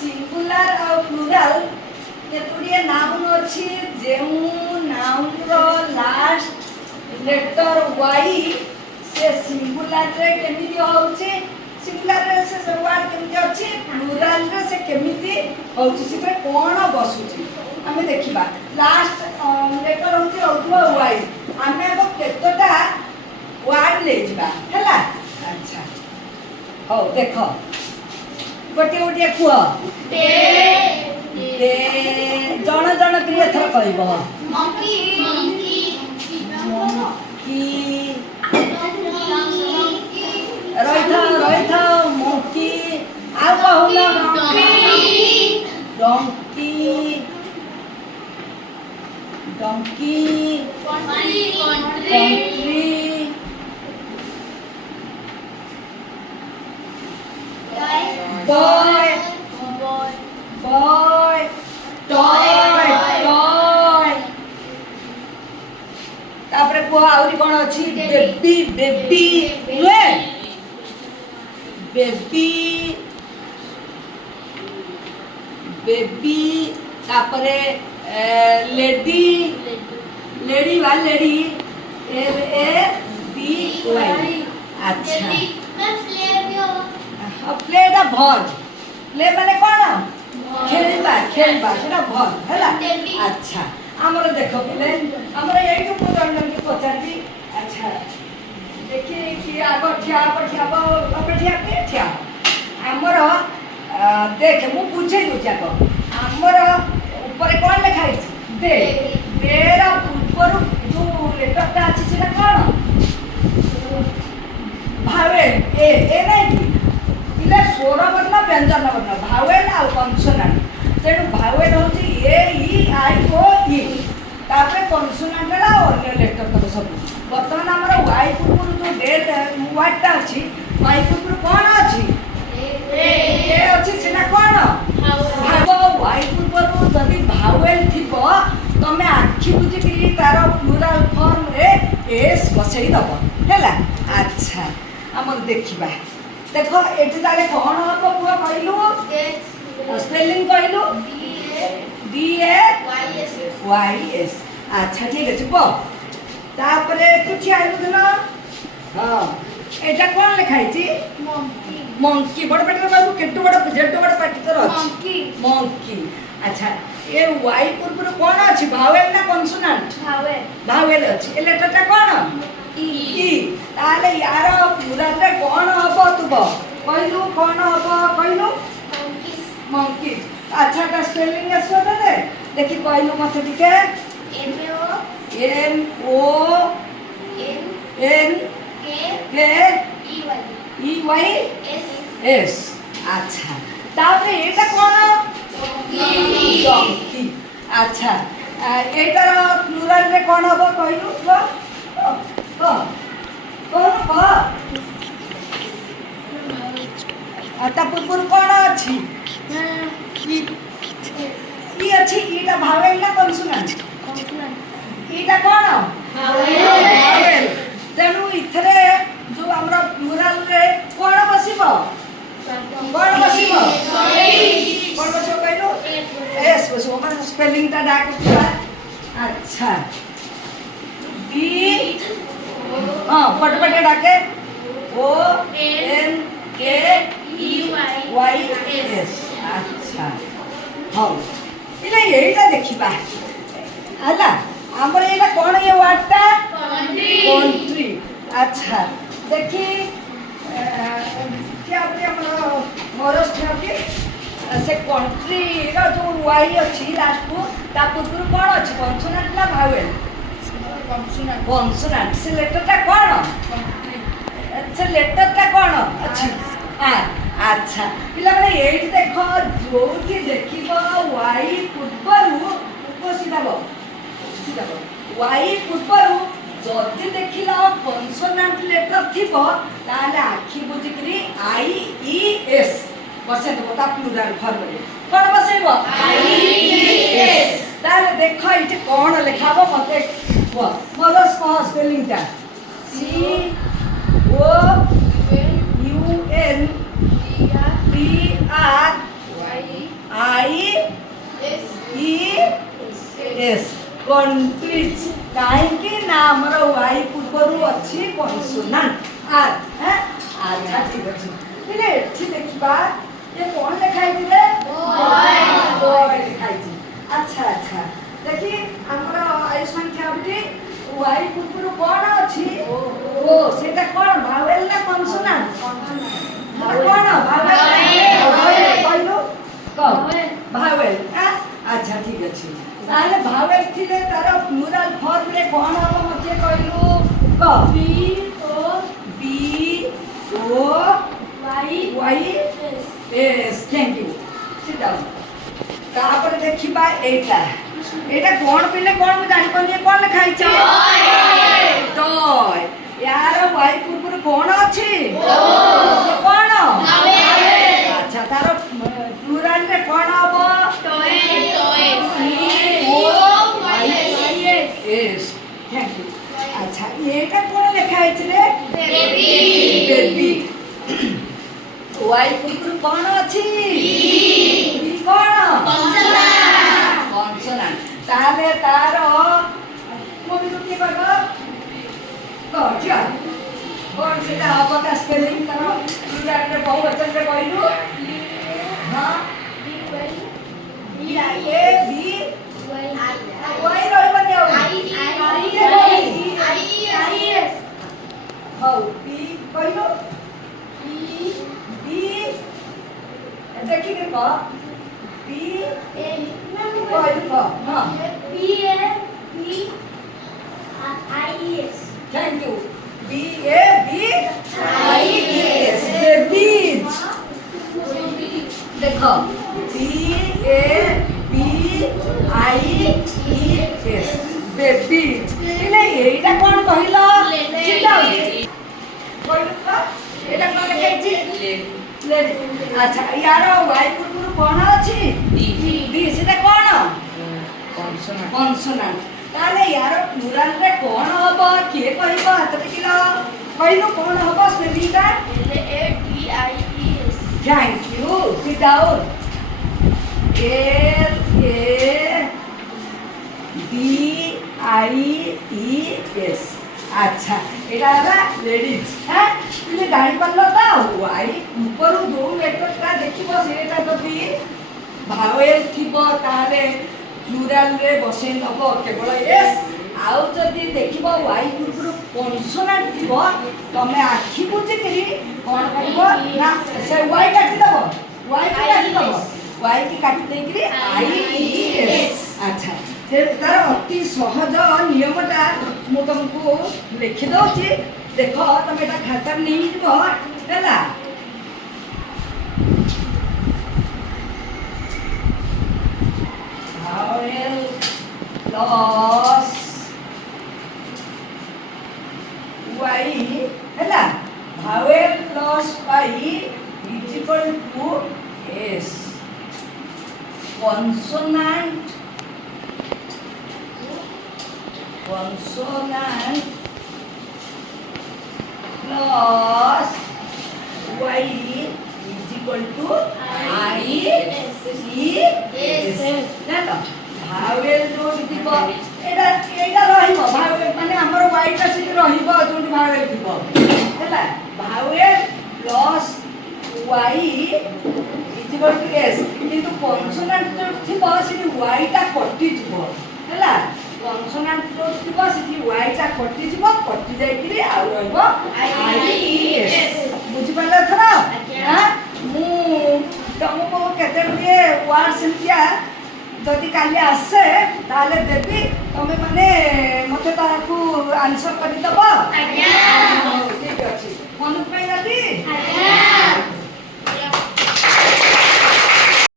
singular और plural केतुड़िए noun अछि जेउ noun रो last letter Y से सिंगुलर रे केमिति होउची सिंगुलर रे से वर्ड केमिति अछि प्लूरल रे से केमिति होउची से कोन बसुची हमें देखिबा लास्ट लेटर होउची औथवा वाई हमें अब केतोटा वर्ड ले जिबा हैला अच्छा हो देखो गोटे गोटे कुआ जन जन प्रिय थर कहब मंकी रही था मंकी आ कहूना donkey donkey country boy boy toy toy तापरे को आउरी कोन अछि बेबी बेबी नुए बेबी बेबी तापरे लेडी लेडी वा lady L A B Y अच्छा प्ले द भर्ब प्ले माने कोन खेलबा खेलबा सेटा भर्ब हैला अच्छा हमर देखो प्ले हमर एइटु पुजन के पचारती अच्छा देखिए कि आगो ठिया पे ठिया हमर देख मु पूछे दु जाको हमर ऊपर कोन लिखा है दे देरा ऊपर जो लेटरटा अछि सेटा कोन भावेल ए नहीं इले स्वर वर्ण व्यंजन वर्ण भावेल आ कॉन्सोनेंट तेणु भावेल होची ए ई आई ओ ई तापरे कॉन्सोनेंट ला अन्य लेटर तक सब वर्तमान हमर वाई पूर्व जो डेल वाटा अछि वाई पूर्व कोन अछि ए अछि सेना कोन भाव वाई पूर्व जदि भावेल थिबो तमे आखि बुझी कि तार प्लूरल फॉर्म रे एस बसई दबो हैला अच्छा हमर देखिबा देखो एठी ताले कोन हबो पुआ कहलु स्पेलिंग कहलु डी ए वाई एस अच्छा ठीक अछि ब तापरे कुछ आइलु दिनो हां एटा कोन लिखाई छी मंकी बड़ पेटर बाबू केटु बड़ जेटु बड़ पाटी तर अछि मंकी अच्छा ए वाई पूर्व कोन अछि भावेल ना कॉन्सोनेंट भावेल अछि ए लेटरटा कोन ई ताले यार प्लूरल रे कोन हबो तुबो कहलु कोन हबो कहलु मंकी अच्छा का स्पेलिंग असो दे देखि कहलु मते ठीक है एम ओ एन के ई वाई एस अच्छा तापरे एटा कोन डंकी अच्छा एटार प्लूरल रे कोन हबो कहलु कोन आता पूर्व कोन अछि ई अछि ईटा भावेल ना कॉन्सोनेंट ईटा कोन भावेल तेनु इथरे जो हमरा प्लूरल रे कोन बसिबो कोन बसिबो कोन बसिबो कहलु एस बसिबो माने स्पेलिंग ता डाक अच्छा बी पटपटे डाके ओ एन के ई वाई एस अच्छा हां इले एटा देखिबा हला हमर एटा कोन ये वाटटा कंट्री अच्छा देखि क्या आपने हमर मोरस के से कंट्री रो जो वाई अछि लास्ट को ता पूर्व कोन अछि कॉन्सोनेंट ना भावेल कॉन्सोनेंट से लेटरटा कोन से लेटरटा कोन अछि हां अच्छा पिला माने एठी देखो जोठी देखिबो वाई पूर्वरु उपसिदाबो सिदाबो वाई पूर्वरु जदि देखिला कॉन्सोनेंट लेटर थिबो ताले आखि बुझिकरी आई ई एस बसे देबो ता प्लूरल फॉर्म रे कोन बसेबो आई ई एस ताले देखो इटे कोन लिखाबो मते को मोर स्पेलिंग ता C O U N D R Y countries कहीं ना हमर वाई पूर्व अच्छी कॉन्सोनेंट आर हैं अच्छा ठीक अछि तिले ठीक देखिबा ये कौन लिखाई दिले बॉय लिखाई छि अच्छा अच्छा देखि हमर आयुष्मान ख्याबटी वाई पूर्व कोन अछि ओ सेटा कोन भावेल ना कॉन्सोनेंट कोन भावेल कहलो भावेल अच्छा ठीक अछि ताले भावेल थिले तार प्लुराल फॉर्म रे कोन हबो मते कहलु क B O Y S thank you sit down तापर देखिबा एटा एटा कोन पिले कोन मु जानि पनी कोन लिखाई छै टॉय यार वाई पूर्व कोन अछि से कोन अच्छा तार प्लुराल रे कोन हबो यस थैंक यू अच्छा एटा कोन लिखाई छै बेबी वाई पूर्व कोन अछि बी कोन कॉन्सोनेंट ताले तार कोबी को के बाग तो जा और सेटा अपका स्पेलिंग करो प्लुराल रे बहुवचन रे कहलु हां B I A B Y रोई बने आई एस हाउ बी कहलु बी देखि के को बी कहलु को हां thank you B A B I S babies देखो B A B I E S babies इले एटा कोन कहिलो चिल्लाओ कहलु का एटा कोन कहै ले अच्छा यार वाई पूर्व कोन अछि डी सेटा कोन कॉन्सोनेंट ताले यार प्लुराल रे कोन हबो के कहबो हाथ देखिलो कहलु कोन हबो स्पेलिंग का thank you sit down L A B I E S अच्छा एटा हला लेडीज हैं तुमे गाड़ी पल्लो ता वाई ऊपर दो लेटर का देखिबो सेटा जदी भावेल थिबो ताले प्लुराल रे बसे नबो केवल एस आउ जदी देखिबो वाई पूर्व कॉन्सोनेंट थिबो तमे आखि बुझिकरी कोन करबो ना से वाई काटि दबो वाई की काटि दबो वाई की काटि देकरी आई ई एस अच्छा तार अति सहज नियमटा मु तुमको लिखि दउची देखो तुम एटा खाता नहीं जबो हैला भावेल प्लस वाई हैला vowel plus Y is equal to S consonant plus y is equal to I C S ना तो भावेल जो दिबो एटा रहिबो भावेल माने हमर y टा सिट रहिबो जोंडी भावेल दिबो हैला vowel plus y is equal to s किंतु कॉन्सोनेंट जो थिबो सिट y टा कटि जिवो हैला कॉन्सोनेंट जो थिबो सिट y टा कटि जिवो कटि जाय कि आ रहिबो I S बुझि पल्ला थरा हां मु तुमको केते गुए वर्ड संख्या जदि काली आसे ताले देबी तमे माने मते ताकू आंसर करि दबो आज्ञा ठीक अछि मन पे जदि